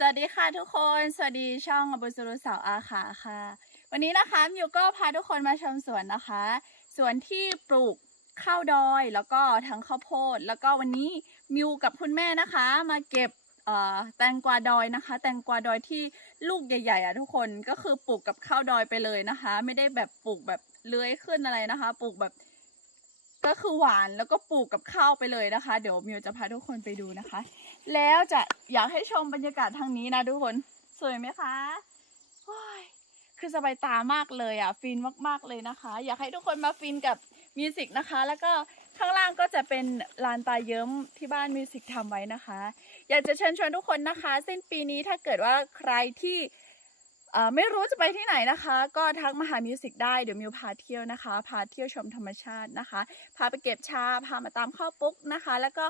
สวัสดีค่ะทุกคน สวัสดีช่องอบุสรุสาวอาขาค่ะ วันนี้นะคะมิวก็พาทุกคนมาชมสวนนะคะ สวนที่ปลูกข้าวดอยแล้วก็ทั้งข้าวโพด แล้วก็วันนี้มิวกับคุณแม่นะคะ มาเก็บเอ่อแตงกวาดอยนะคะ แตงกวาดอยที่ลูกใหญ่ๆอะทุกคนก็คือปลูกกับข้าวดอยไปเลยนะคะ ไม่ได้แบบปลูกแบบเลื้อยขึ้นอะไรนะคะ ปลูกแบบ ก็คือหวานแล้วก็ปลูกกับข้าวไปเลยนะคะ เดี๋ยวมิวจะพาทุกคนไปดูนะคะ แล้วจะอยากให้ชมบรรยากาศทางนี้นะทุกคนสวยไหมคะโอ้ยคือสบายตามากเลยอะฟินมากๆเลยนะคะ อยากให้ทุกคนมาฟินกับมิวสิกนะคะ แล้วก็ข้างล่างก็จะเป็นลานตาเยิ้มที่บ้านมิวสิกทำไว้นะคะ อยากจะเชิญชวนทุกคนนะคะ สิ้นปีนี้ถ้าเกิดว่าใครที่ ไม่รู้จะไปที่ไหนนะคะ ก็ทักมาหามิวสิกได้เดี๋ยวมิวพาเที่ยวนะคะ พาเที่ยวชมธรรมชาตินะคะ พาไปเก็บชา พามาตามข้าวปุ๊กนะคะ แล้วก็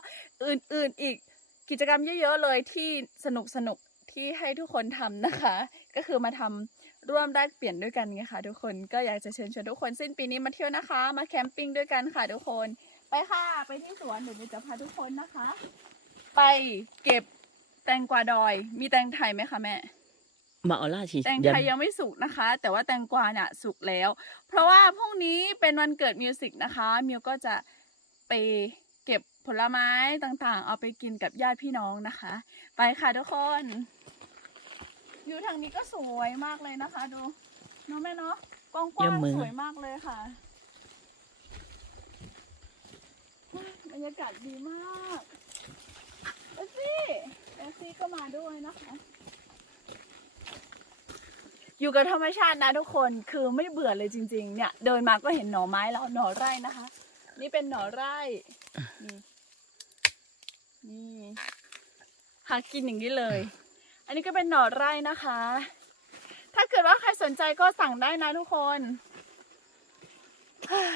อื่นๆอีกกิจกรรมเยอะๆเลยที่สนุกสนุกที่ให้ทุกคนทำนะคะ ก็คือมาทำร่วมแลกเปลี่ยนด้วยกันไงคะทุกคนก็อยากจะเชิญชวนทุกคนสิ้นปีนี้มาเที่ยวนะคะ มาแคมปิ้งด้วยกันค่ะทุกคนไปค่ะ ไปที่สวนเดี๋ยวมิวจะพาทุกคนนะคะ ไปเก็บแตงกวาดอย มีแตงไทยไหมคะแม่ มาออล่าชีแตงไทยยังไม่สุกนะคะ แต่ว่าแตงกวาเนี่ยสุกแล้ว เพราะว่าพรุ่งนี้เป็นวันเกิดมิวสิกนะคะมิวก็จะไปเก็บผลไม้ต่างๆ เอาไปกินกับญาติพี่น้องนะคะ ไปค่ะทุกคนวิวทางนี้ก็สวยมากเลยนะคะดูเน้องแม่เนาะกว้างๆสวยมากเลยค่ะบรรยากาศดีมากเอซี่เอซี่ก็มาด้วยนะคะ อยู่กับธรรมชาตินะทุกคนคือไม่เบื่อเลยจริง ๆ เนี่ยเดินมาก็เห็นหน่อไม้แล้วหน่อไร่นะคะ นี่เป็นหน่อไร่นี่นี่หากินอย่างนี้เลย อันนี้ก็เป็นหน่อไร่นะคะ ถ้าเกิดว่าใครสนใจก็สั่งได้นะทุกคน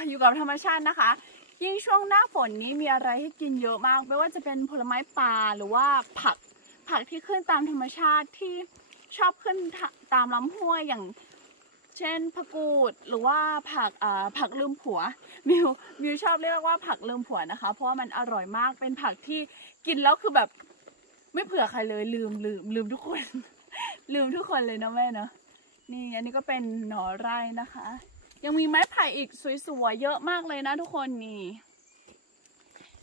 อยู่กับธรรมชาตินะคะ ยิ่งช่วงหน้าฝนนี้มีอะไรให้กินเยอะมากไม่ว่าจะเป็นผลไม้ป่าหรือว่าผักผักที่ขึ้นตามธรรมชาติที่ ชอบขึ้นตามลำห้วยอย่างเช่นผักกูดหรือว่าผักอ่าผักลืมผัวมิวมิวชอบเรียกว่าผักลืมผัวนะคะ เพราะว่ามันอร่อยมากเป็นผักที่กินแล้วคือแบบไม่เผื่อใครเลยลืมลืมลืมทุกคน ลืมทุกคนเลยนะแม่เนาะนี่อันนี้ก็เป็นหน่อไร่นะคะ ยังมีไม้ไผ่อีกสวยๆเยอะมากเลยนะทุกคนนี่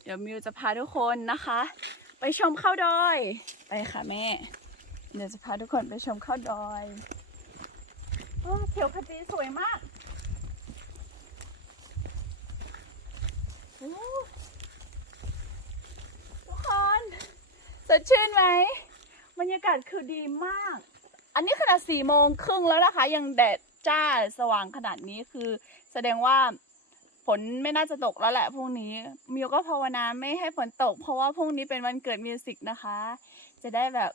เดี๋ยวมิวจะพาทุกคนนะคะ ไปชมข้าวดอย ไปค่ะแม่ เดี๋ยวจะพาทุกคนไปชมข้าวดอยอเขียวขจีสวยมากทุกคนสดชื่นไหมบรรยากาศคือดีมาก อันนี้ขนาดสี่โมงครึ่งแล้วนะคะ ยังแดดจ้าสว่างขนาดนี้คือแสดงว่าฝนไม่น่าจะตกแล้วแหละพรุ่งนี้ มิวก็ภาวนาไม่ให้ฝนตก เพราะว่าพรุ่งนี้เป็นวันเกิดมิวสิกนะคะ จะได้แบบ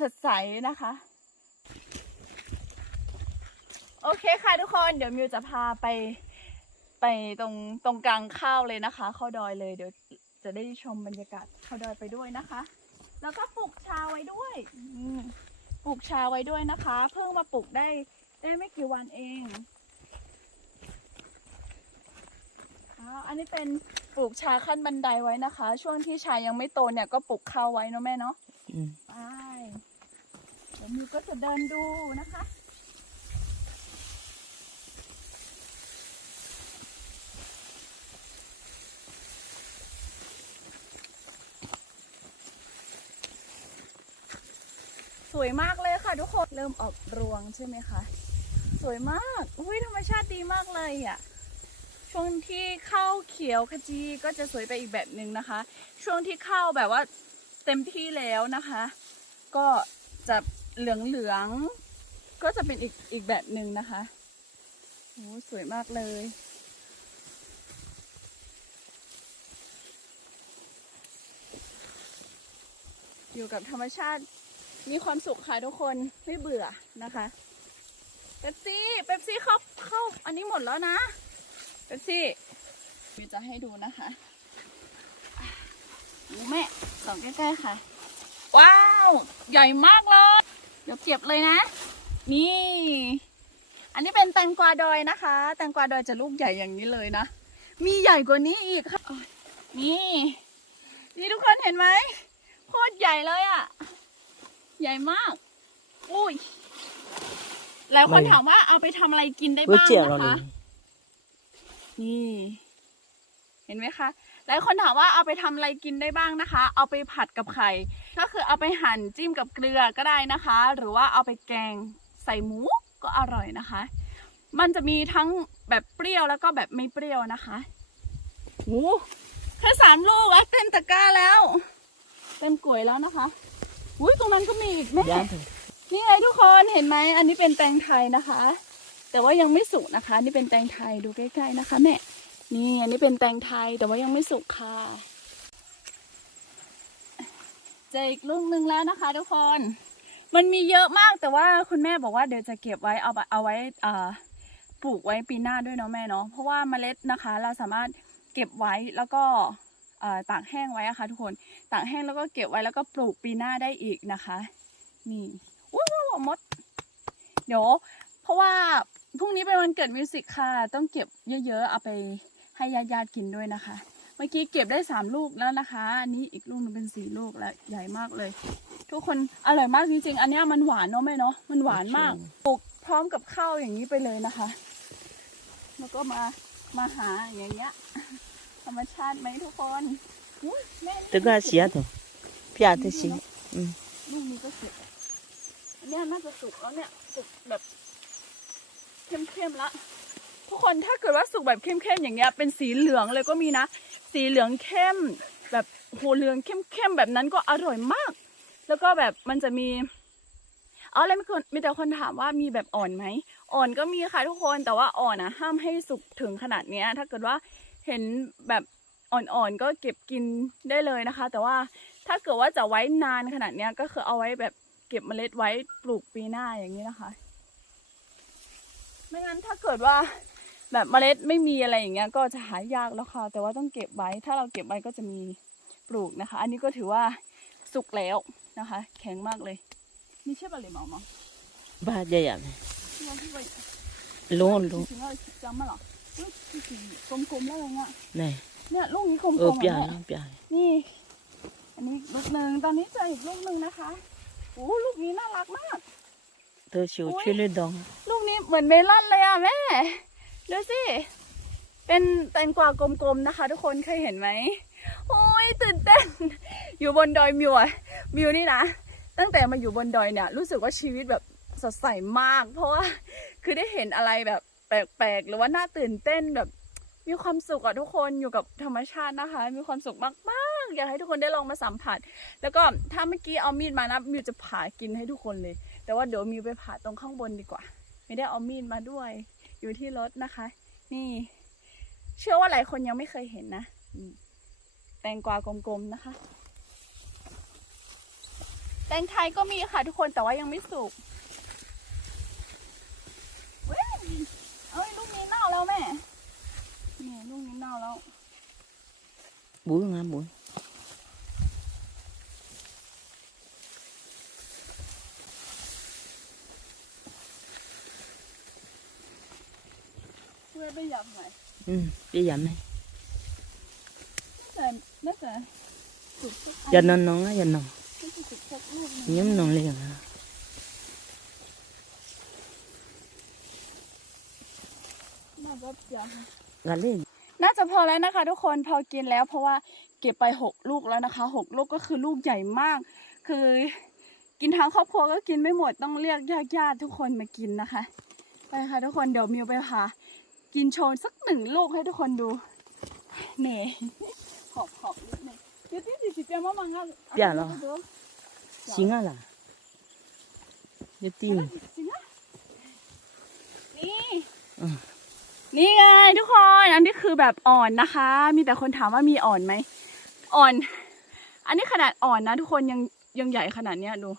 สดใสนะคะ โอเคค่ะทุกคนเดี๋ยวมิวจะพาไปไปตรงตรงกลางข้าวเลยนะคะ เข้าดอยเลยเดี๋ยวจะได้ชมบรรยากาศเข้าดอยไปด้วยนะคะ แล้วก็ปลูกชาไว้ด้วยอืมปลูกชาไว้ด้วยนะคะ เพิ่งมาปลูกได้ได้ไม่กี่วันเองอ๋ออันนี้เป็นปลูกชาขั้นบันไดไว้นะคะ ช่วงที่ชายังไม่โตเนี่ยก็ปลูกข้าวไว้เนาะแม่เนาะอืมไปเดี๋ ยวมิวก็จะเดินดูนะคะสวยมากเลยค่ะทุกคนเริ่มออกรวงใช่ไหมคะ สวยมากอุ้ยธรรมชาติดีมากเลยอะช่วงที่เข้าเขียวขจีก็จะสวยไปอีกแบบหนึ่งนะคะ ช่วงที่เข้าแบบว่าเต็มที่แล้วนะคะ ก็จะ เหลืองเหลืองๆก็จะเป็นอีกอีกแบบหนึ่งนะคะโอ้สวยมากเลย อยู่กับธรรมชาติมีความสุขค่ะทุกคนไม่เบื่อนะคะเป๊ปซี่เป๊ปซี่เข้าเข้าอันนี้หมดแล้วนะเป๊ปซี่มิจะให้ดูนะคะดูแม่ส่องใกล้ๆค่ะ ว้าว ใหญ่มากเลย ดี๋ยวเก็บเลยนะ นี่ อันนี้เป็นแตงกวาดอยนะคะ แตงกวาดอยจะลูกใหญ่อย่างนี้เลยนะ มีใหญ่กว่านี้อีกค่ะอ้ายนี่ นี่ทุกคนเห็นไหมโคตรใหญ่เลยอะ่ะ ใหญ่มาก อุ้ย แล้วคนไม่ถามว่าเอาไปทำอะไรกินได้ với บ้าง chè นะ rồi คะ này นี่ เห็นไหมคะ หลายคนถามว่าเอาไปทำอะไรกินได้บ้างนะคะ เอาไปผัดกับไข่ ก็คือเอาไปหั่นจิ้มกับเกลือก็ได้นะคะ หรือว่าเอาไปแกงใส่หมูก็อร่อยนะคะ มันจะมีทั้งแบบเปรี้ยวแล้วก็แบบไม่เปรี้ยวนะคะโอ้แค่สามลูกอะเต็มตะกร้าแล้ว เต็มกลวยแล้วนะคะอุ้ยตรงนั้นก็มีอีกแม่นี่ไงทุกคนเห็นไหมอันนี้เป็นแตงไทยนะคะ แต่ว่ายังไม่สุกนะคะ นี่เป็นแตงไทยดูใกล้ๆนะคะแม่ นี่อันนี้เป็นแตงไทยแต่ว่ายังไม่สุกค่ะเจออีกลูกหนึ่งแล้วนะคะ ทุกคน มันมีเยอะมากแต่ว่าคุณแม่บอกว่าเดี๋ยวจะเก็บไว้เอาไปเอาไว้เอ่อปลูกไว้ปีหน้าด้วยเนาะแม่เนาะเพราะว่าเมล็ดนะคะ เราสามารถเก็บไว้แล้วก็ตากแห้งไว้อะค่ะทุกคนตากแห้งแล้วก็เก็บไว้แล้วก็ปลูกปีหน้าได้อีกนะคะ นี่ว้าวว้าวมด เดี๋ยว เพราะว่าพรุ่งนี้เป็นวันเกิดมิวสิกค่ะ ต้องเก็บเยอะๆ เอาไป ให้ญาติๆกินด้วยนะคะ เมื่อกี้เก็บได้สามลูกแล้วนะคะ อันนี้อีกลูกหนึงเป็นสี่ลูกแล้วใหญ่มากเลย ทุกคนอร่อยมากจริงๆ อันเนี้ยมันหวานเนาะแม่เนาะมันหวานมากปลูกพร้อมกับข้าวอย่างนี้ไปเลยนะคะ แล้วก็มามาหาอย่างเงี้ยธรรมชาติไหมทุกคนอุ๊ยแม่นี่ tức là xía thôi phía thì xí ลูกนี้ก็สุกอันเนี้ยน่าจะสุกแล้วเนี่ยสุกแบบเข้มๆแล้ว ทุกคนถ้าเกิดว่าสุกแบบเข้มๆอย่างเงี้ยเป็นสีเหลืองเลยก็มีนะ สีเหลืองเข้ม แบบโหเหลืองเข้มๆแบบนั้นก็อร่อยมาก แล้วก็แบบมันจะมีเอ๋อแล้วมีคนมีแต่คนถามว่ามีแบบอ่อนไหมอ่อนก็มีค่ะทุกคนแต่ว่าอ่อนอะห้ามให้สุกถึงขนาดเนี้ย ถ้าเกิดว่าเห็นแบบอ่อนๆก็เก็บกินได้เลยนะคะ แต่ว่าถ้าเกิดว่าจะไว้นานขนาดเนี้ยก็คือเอาไว้แบบเก็บเมล็ดไว้ปลูกปีหน้าอย่างนี้นะคะ ไม่งั้นถ้าเกิดว่า แบบเมล็ดไม่มีอะไรอย่างเงี้ยก็จะหายากแล้วค่ะ แต่ว่าต้องเก็บไว้ ถ้าเราเก็บไว้ก็จะมีปลูกนะคะ อันนี้ก็ถือว่าสุกแล้วนะคะ แข็งมากเลย นี่ใช่ปะเลยหมอหมอ ba giờ vậy ที่ว่าที่ว่า luôn จ luôn ริงๆว่าจำมาเหรอเฮ้ยจริงๆกลมๆแล้วอะไรเงี้ย này เนี่ยลูกนี้กลมๆ ừ อะ bia แม่ nó bia นี่ อันนี้ลูกหนึ่งตอนนี้เจออีกลูกหนึ่งนะคะโอ้ลูกนี้น่ารักมาก tôi chịu Ui. chưa lên đòn ลูกนี้เหมือนเมลอนเลยอะแม่ ดูสิ เป็นแตงกวากลมๆนะคะ ทุกคนเคยเห็นไหมโอ้ยตื่นเต้น อยู่บนดอยมิวมิวนี่นะ ตั้งแต่มาอยู่บนดอยเนี่ย รู้สึกว่าชีวิตแบบสดใสมาก เพราะว่าคือได้เห็นอะไรแบบแปลกๆ หรือว่าน่าตื่นเต้นแบบ มีความสุขอะทุกคนอยู่กับธรรมชาตินะคะ มีความสุขมากๆ อยากให้ทุกคนได้ลองมาสัมผัส แล้วก็ถ้าเมื่อกี้เอามีดมานะมิวจะผ่ากินให้ทุกคนเลย แต่ว่าเดี๋ยวมิวไปผ่าตรงข้างบนดีกว่า ไม่ได้เอามีดมาด้วย อยู่ที่รถนะคะ นี่ เชื่อว่าหลายคนยังไม่เคยเห็นนะแตงกวากลมๆนะคะ แตงไทยก็มีค่ะทุกคนแต่ว่ายังไม่สุกเว้ยเอ้ยลูกนี้เน่าแล้วแม่นี่ลูกนี้เน่าแล้ว búi ngã búi เพื่อไปยับหน่อย ừ bây giờ này แต่น่าจะสุกสักอัน giờ nó nó giờ nó น่าจะสุกสักลูกหนึง nhóm nó liền à น่าจะยัง gà lên น่าจะพอแล้วนะคะ ทุกคนพอกินแล้ว เพราะว่าเก็บไปหกลูกแล้วนะคะหกลูกก็คือลูกใหญ่มาก คือกินทั้งครอบครัวก็กินไม่หมดต้องเรียกญาติญาติๆทุกคนมากินนะคะ ไปค่ะทุกคนเดี๋ยวมิวไปพา กินโชว์สักหนึ่งลูกให้ทุกคนดูเน่หอบหอบนิดนึงเดี๋ยวที่สิสิเปียมามังอะเปียเหรอ xin à là để จริง tin นี่อืมนี่ไงทุกคน อันนี้คือแบบอ่อนนะคะ มีแต่คนถามว่ามีอ่อนไหม อ่อน อันนี้ขนาดอ่อนนะ ทุกคนยังยังใหญ่ขนาดเนี้ยดู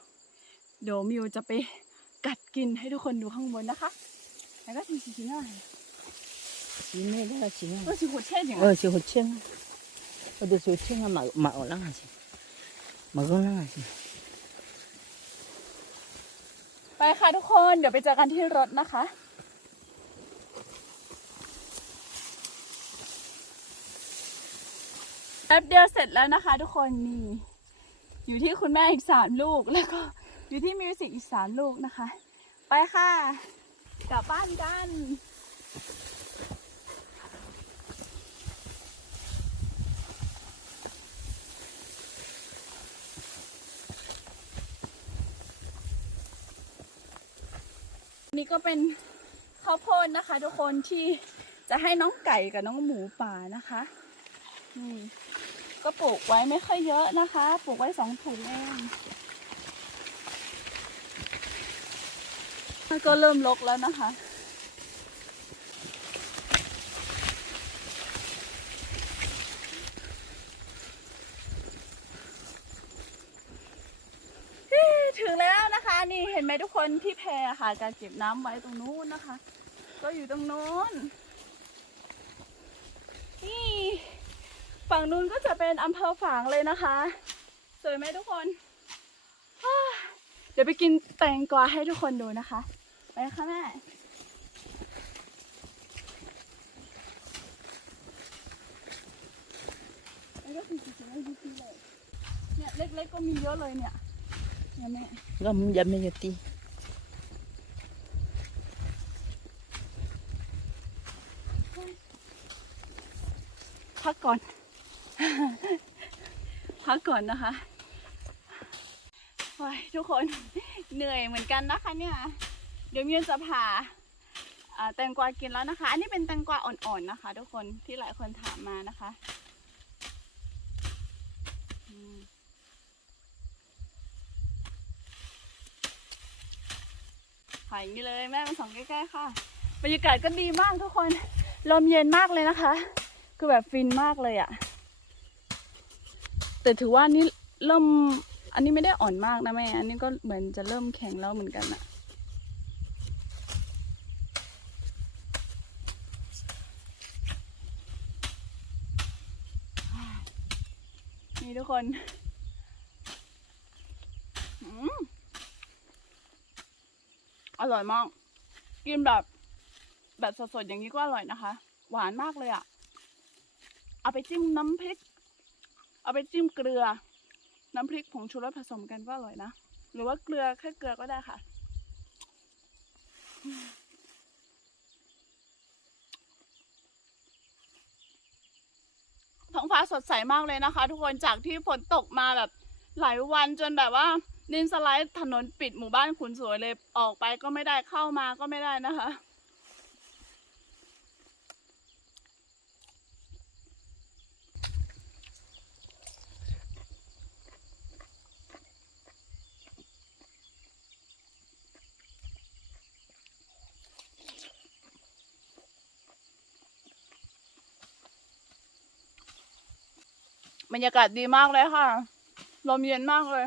เดี๋ยวมิวจะไปกัดกินให้ทุกคนดูข้างบนนะคะ แล้วก็จริงๆง่าย xin mấy đó xin ก็สิหัวเช่นอย่าง ờ chiều hột chiên ở đây chiều chiên mà mà ở lăng à chị mà con lăng à chị ไปค่ะทุกคน เดี๋ยวไปเจอกันที่รถนะคะ แป๊บเดียวเสร็จแล้วนะคะ ทุกคนนี่อยู่ที่คุณแม่อีกสามลูกแล้วก็อยู่ที่มิวสิกอีกสามลูกนะคะ ไปค่ะ กลับบ้านกัน นี่ก็เป็นข้าวโพดนะคะ ทุกคนที่จะให้น้องไก่กับน้องหมูป่านะคะนี่ก็ปลูกไว้ไม่ค่อยเยอะนะคะ ปลูกไว้สองถุงเองมันก็เริ่มลกแล้วนะคะ ถึงแล้วนะคะ นี่เห็นไหมทุก คนที่แพค่ะการเก็บน้ำไว้ตรงนู้นนะคะ ก็อยู่ตรงนู้นนี่ฝั่งนู้นก็จะเป็นอำเภอฝางเลยนะคะ สวยไหมทุกคน เดี๋ยวไปกินแตงกวาให้ทุกคนดูนะคะ ไปค่ะแม่ก็คือจะให้ดูที่เลยเนี่ยเล็กๆก็มีเยอะเลยเนี่ยเนี่ยแม่ก็มันยังไม่หยุดตี พักก่อน พักก่อนนะคะโอ้ยทุกคนเหนื่อยเหมือนกันนะคะเนี่ย เดี๋ยวมิวจะผ่าแตงกวากินแล้วนะคะ อันนี้เป็นแตงกวาอ่อนๆนะคะ ทุกคนที่หลายคนถามมานะคะถ่ายอย่างนี้เลยแม่มาส่องใกล้ๆค่ะบรรยากาศก็ดีมากทุกคน ลมเย็นมากเลยนะคะ คือแบบฟินมากเลยอะแต่ถือว่านี่เริ่ม อันนี้ไม่ได้อ่อนมากนะแม่ อันนี้ก็เหมือนจะเริ่มแข็งแล้วเหมือนกันอะนี่ทุกคนอืมอร่อยมาก กินแบบ แบบสดๆอย่างนี้ก็อร่อยนะคะ หวานมากเลยอะ่ะ เอาไปจิ้มน้ำพริก เอาไปจิ้มเกลือ น้ำพริกผงชูรสผสมกันก็อร่อยนะ หรือว่าเกลือแค่เกลือก็ได้ค่ะ ท้องฟ้าสดใสมากเลยนะคะ ทุกคนจากที่ฝนตกมาแบบหลายวันจนแบบว่าดินสไลด์ถนนปิดหมู่บ้านขุนสวยเลยออกไปก็ไม่ได้เข้ามาก็ไม่ได้นะคะ บรรยากาศดีมากเลยค่ะ ลมเย็นมากเลย